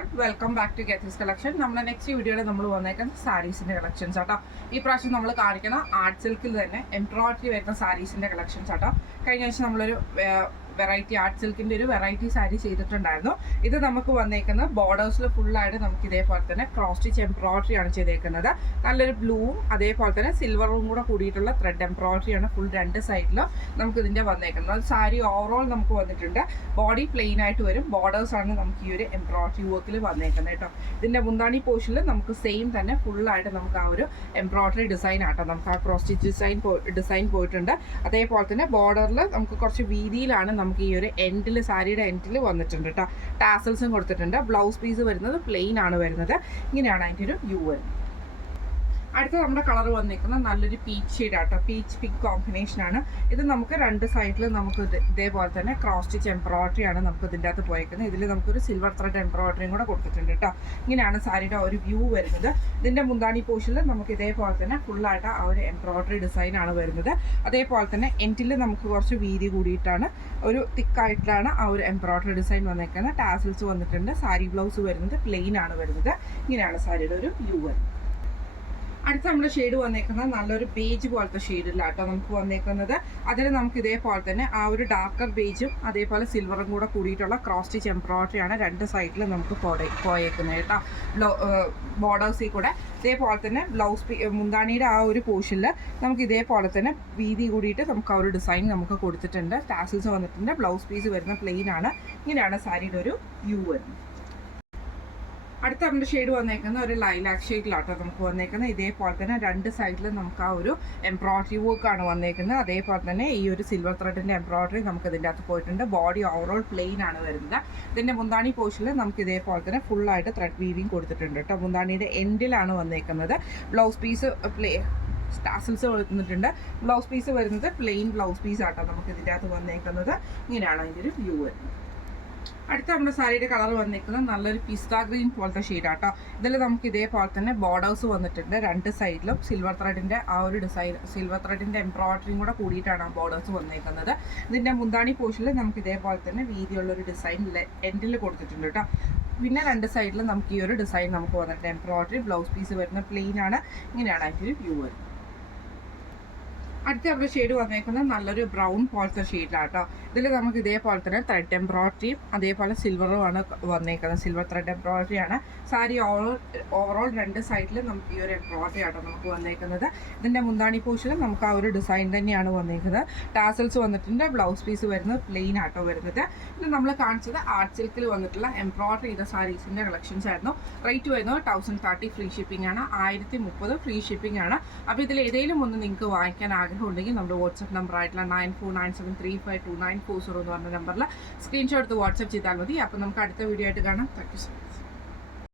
All welcome back to ഗെറ്റിസ് collection. നമ്മുടെ next വീഡിയോയിൽ നമ്മൾ വന്നേക്കുന്ന സാരീസിൻ്റെ കളക്ഷൻസ് ആട്ടോ. ഈ പ്രാവശ്യം നമ്മൾ കാണിക്കുന്ന ആർട്ട് സിൽക്കിൽ തന്നെ എംബ്രോയിഡറി വരുന്ന സാരീസിൻ്റെ കളക്ഷൻസ് ആട്ടോ. കഴിഞ്ഞ ആഴ്ച നമ്മളൊരു വെറൈറ്റി ആർട്ട് സിൽക്കിൻ്റെ ഒരു വെറൈറ്റി സാരി ചെയ്തിട്ടുണ്ടായിരുന്നു. ഇത് നമുക്ക് വന്നേക്കുന്നത് ബോർഡേഴ്സിൽ ഫുള്ളായിട്ട് നമുക്ക് ഇതേപോലെ തന്നെ ക്രോസ് സ്റ്റിച്ച് എംബ്രോയിഡറി ആണ് ചെയ്തേക്കുന്നത്. നല്ലൊരു ബ്ലൂവും അതേപോലെ തന്നെ സിൽവറും കൂടെ കൂടിയിട്ടുള്ള ത്രെഡ് എംബ്രോയിഡറി ആണ് ഫുൾ രണ്ട് സൈഡിലും നമുക്ക് ഇതിൻ്റെ വന്നേക്കുന്നത്. സാരി ഓവറോൾ നമുക്ക് വന്നിട്ടുണ്ട്. ബോഡി പ്ലെയിൻ ആയിട്ട് വരും. ബോർഡേഴ്സ് ആണ് നമുക്ക് ഈ ഒരു എംബ്രോയിഡറി വർക്കിൽ വന്നേക്കുന്നത് കേട്ടോ. ഇതിൻ്റെ മുന്താണി പോർഷനിൽ നമുക്ക് സെയിം തന്നെ ഫുള്ളായിട്ട് നമുക്ക് ആ ഒരു എംബ്രോയിഡറി ഡിസൈൻ ആട്ടോ. നമുക്ക് ആ ക്രോസ് സ്റ്റിച്ച് ഡിസൈൻ പോയിട്ടുണ്ട്. അതേപോലെ തന്നെ ബോർഡറിൽ നമുക്ക് കുറച്ച് വീതിയിലാണ് നമുക്ക് ഈ ഒരു എൻഡിൽ സാരിയുടെ എൻഡിൽ വന്നിട്ടുണ്ട് കേട്ടോ. ടാസൽസും കൊടുത്തിട്ടുണ്ട്. ബ്ലൗസ് പീസ് വരുന്നത് പ്ലെയിൻ ആണ് വരുന്നത്. ഇങ്ങനെയാണ് അതിൻ്റെ ഒരു വ്യൂ വരുന്നത്. അടുത്ത നമ്മുടെ കളർ വന്നിരിക്കുന്നത് നല്ലൊരു പീച്ച് ഷെയ്ഡാട്ടോ. പീച്ച് പിങ്ക് കോമ്പിനേഷനാണ് ഇത്. നമുക്ക് രണ്ട് സൈഡിൽ നമുക്ക് ഇതേപോലെ തന്നെ ക്രോസ് സ്റ്റിച്ച് എംബ്രോയിഡറി ആണ് നമുക്ക് ഇതിൻ്റെ അകത്ത് പോയേക്കുന്നത്. ഇതിൽ നമുക്കൊരു സിൽവർ ത്രെഡ് എംബ്രോയിഡറിയും കൂടെ കൊടുത്തിട്ടുണ്ട് കേട്ടോ. ഇങ്ങനെയാണ് സാരിയുടെ ഒരു വ്യൂ വരുന്നത്. ഇതിൻ്റെ മുന്താണി പോർഷനിൽ നമുക്ക് ഇതേപോലെ തന്നെ ഫുള്ളായിട്ട് ആ ഒരു എംബ്രോയിഡറി ഡിസൈനാണ് വരുന്നത്. അതേപോലെ തന്നെ എൻഡിൽ നമുക്ക് കുറച്ച് വീതി കൂടിയിട്ടാണ് ഒരു തിക്കായിട്ടാണ് ആ ഒരു എംബ്രോയിഡറി ഡിസൈൻ വന്നേക്കുന്നത്. ടാസൽസ് വന്നിട്ടുണ്ട്. സാരി ബ്ലൗസ് വരുന്നത് പ്ലെയിൻ ആണ് വരുന്നത്. ഇങ്ങനെയാണ് സാരിയുടെ ഒരു വ്യൂ വരുന്നത്. അടുത്ത നമ്മുടെ ഷെയ്ഡ് വന്നേക്കുന്നത് നല്ലൊരു ബേജ് പോലത്തെ ഷെയ്ഡിലാട്ടോ നമുക്ക് വന്നേക്കുന്നത്. അതിൽ നമുക്ക് ഇതേപോലെ തന്നെ ആ ഒരു ഡാർക്കർ ബേജും അതേപോലെ സിൽവറും കൂടെ കൂടിയിട്ടുള്ള ക്രോസ് സ്റ്റിച്ച് എംബ്രോയിഡറി ആണ് രണ്ട് സൈഡിൽ നമുക്ക് പോയേക്കുന്നത് കേട്ടോ. ബോർഡേഴ്സിൽ കൂടെ ഇതേപോലെ തന്നെ മുന്താണിയുടെ ആ ഒരു പോർഷനിൽ നമുക്ക് ഇതേപോലെ തന്നെ വീതി കൂടിയിട്ട് നമുക്ക് ആ ഒരു ഡിസൈൻ നമുക്ക് കൊടുത്തിട്ടുണ്ട്. ടാസിൽസ് വന്നിട്ടുണ്ട്. ബ്ലൗസ് പീസ് വരുന്ന പ്ലെയിൻ ആണ്. ഇങ്ങനെയാണ് സാരിയുടെ ഒരു വ്യൂ വരുന്നത്. അടുത്ത നമ്മുടെ ഷെയ്ഡ് വന്നേക്കുന്നത് ഒരു ലൈലാക്ക് ഷെയ്ഡിലാട്ടോ നമുക്ക് വന്നേക്കുന്നത്. ഇതേപോലെ തന്നെ രണ്ട് സൈഡിലും നമുക്ക് ആ ഒരു എംബ്രോയിഡറി വർക്കാണ് വന്നേക്കുന്നത്. അതേപോലെ തന്നെ ഈ ഒരു സിൽവർ ത്രെഡിൻ്റെ എംബ്രോയിഡറി നമുക്ക് ഇതിൻ്റെ അകത്ത് പോയിട്ടുണ്ട്. ബോഡി ഓവറോൾ പ്ലെയിൻ ആണ് വരുന്നത്. ഇതിൻ്റെ മുന്താണി പോർഷനിൽ നമുക്ക് ഇതേപോലെ തന്നെ ഫുള്ളായിട്ട് ത്രെഡ് വീവിങ് കൊടുത്തിട്ടുണ്ട് കേട്ടോ. മുന്താണിയുടെ എൻഡിലാണ് വന്നേക്കുന്നത്. ബ്ലൗസ് പീസ് ടാസൽസ് വന്നിട്ടുണ്ട്. ബ്ലൗസ് പീസ് വരുന്നത് പ്ലെയിൻ ബ്ലൗസ് പീസ് ആട്ടോ നമുക്ക് ഇതിൻ്റെ അകത്ത് വന്നേക്കുന്നത്. ഇങ്ങനെയാണ് അതിൻ്റെ ഒരു വ്യൂ വരുന്നത്. അടുത്ത നമ്മുടെ സാരിയുടെ കളർ വന്നിരിക്കുന്നത് നല്ലൊരു പിസ്ത ഗ്രീൻ പോലത്തെ ഷെയ്ഡാട്ടോ. ഇതിൽ നമുക്ക് ഇതേപോലെ തന്നെ ബോർഡേഴ്സ് വന്നിട്ടുണ്ട്. രണ്ട് സൈഡിലും സിൽവർ ത്രെഡിൻ്റെ ആ ഒരു ഡിസൈൻ, സിൽവർ ത്രെഡിൻ്റെ എംബ്രോയിഡറിയും കൂടെ കൂടിയിട്ടാണ് ആ ബോർഡേഴ്സ് വന്നേക്കുന്നത്. ഇതിൻ്റെ മുന്താണി പോർഷനിൽ നമുക്ക് ഇതേപോലെ തന്നെ വീതിയുള്ളൊരു ഡിസൈൻ എൻഡിൽ കൊടുത്തിട്ടുണ്ട് കേട്ടോ. പിന്നെ രണ്ട് സൈഡിലും നമുക്ക് ഈ ഒരു ഡിസൈൻ നമുക്ക് വന്നിട്ട് എംബ്രോയിഡറി. ബ്ലൗസ് പീസ് വരുന്ന പ്ലെയിൻ ആണ്. ഇങ്ങനെയാണ് അതിൻ്റെ ഒരു വ്യൂ വരുന്നത്. അടുത്ത നമ്മുടെ ഷെയ്ഡ് വന്നേക്കുന്നത് നല്ലൊരു ബ്രൗൺ പോലത്തെ ഷെയ്ഡിലാട്ടോ. ഇതിൽ നമുക്ക് ഇതേപോലെ തന്നെ ത്രെഡ് എംബ്രോയിഡറിയും അതേപോലെ സിൽവറും ആണ് വന്നേക്കുന്നത്. സിൽവർ ത്രെഡ് എംബ്രോയിഡറി ആണ്. സാരി ഓവറോൾ രണ്ട് സൈഡിലും നമുക്ക് ഈ ഒരു എംബ്രോയിഡറി ആട്ടോ നമുക്ക് വന്നേക്കുന്നത്. ഇതിൻ്റെ മുന്താണി പോർഷനിൽ നമുക്ക് ആ ഒരു ഡിസൈൻ തന്നെയാണ് വന്നേക്കുന്നത്. ടാസൽസ് വന്നിട്ടുണ്ട്. ബ്ലൗസ് പീസ് വരുന്നത് പ്ലെയിൻ ആട്ടോ വരുന്നത്. ഇത് നമ്മൾ കാണിച്ചത് ആർട്ട് സിൽക്കിൽ വന്നിട്ടുള്ള എംബ്രോയിഡറി ചെയ്ത സാരീസിൻ്റെ കളക്ഷൻസ് ആയിരുന്നു. റേറ്റ് വരുന്നത് 1030 ഫ്രീ ഷിപ്പിംഗ് ആണ്. 1030 ഫ്രീ ഷിപ്പിംഗ് ആണ്. അപ്പോൾ ഇതിൽ ഏതെങ്കിലും ഒന്ന് നിങ്ങൾക്ക് വാങ്ങിക്കാൻ ഉണ്ടെങ്കിൽ നമ്മുടെ വാട്സ്ആപ്പ് നമ്പർ ആയിട്ടുള്ള 9497352940 എന്ന് പറഞ്ഞ നമ്പറിൽ സ്ക്രീൻഷോട്ട് എടുത്ത് വാട്സ്ആപ്പ് ചെയ്താൽ മതി. അപ്പോൾ നമുക്ക് അടുത്ത വീഡിയോ ആയിട്ട് കാണാം. Thank you so much.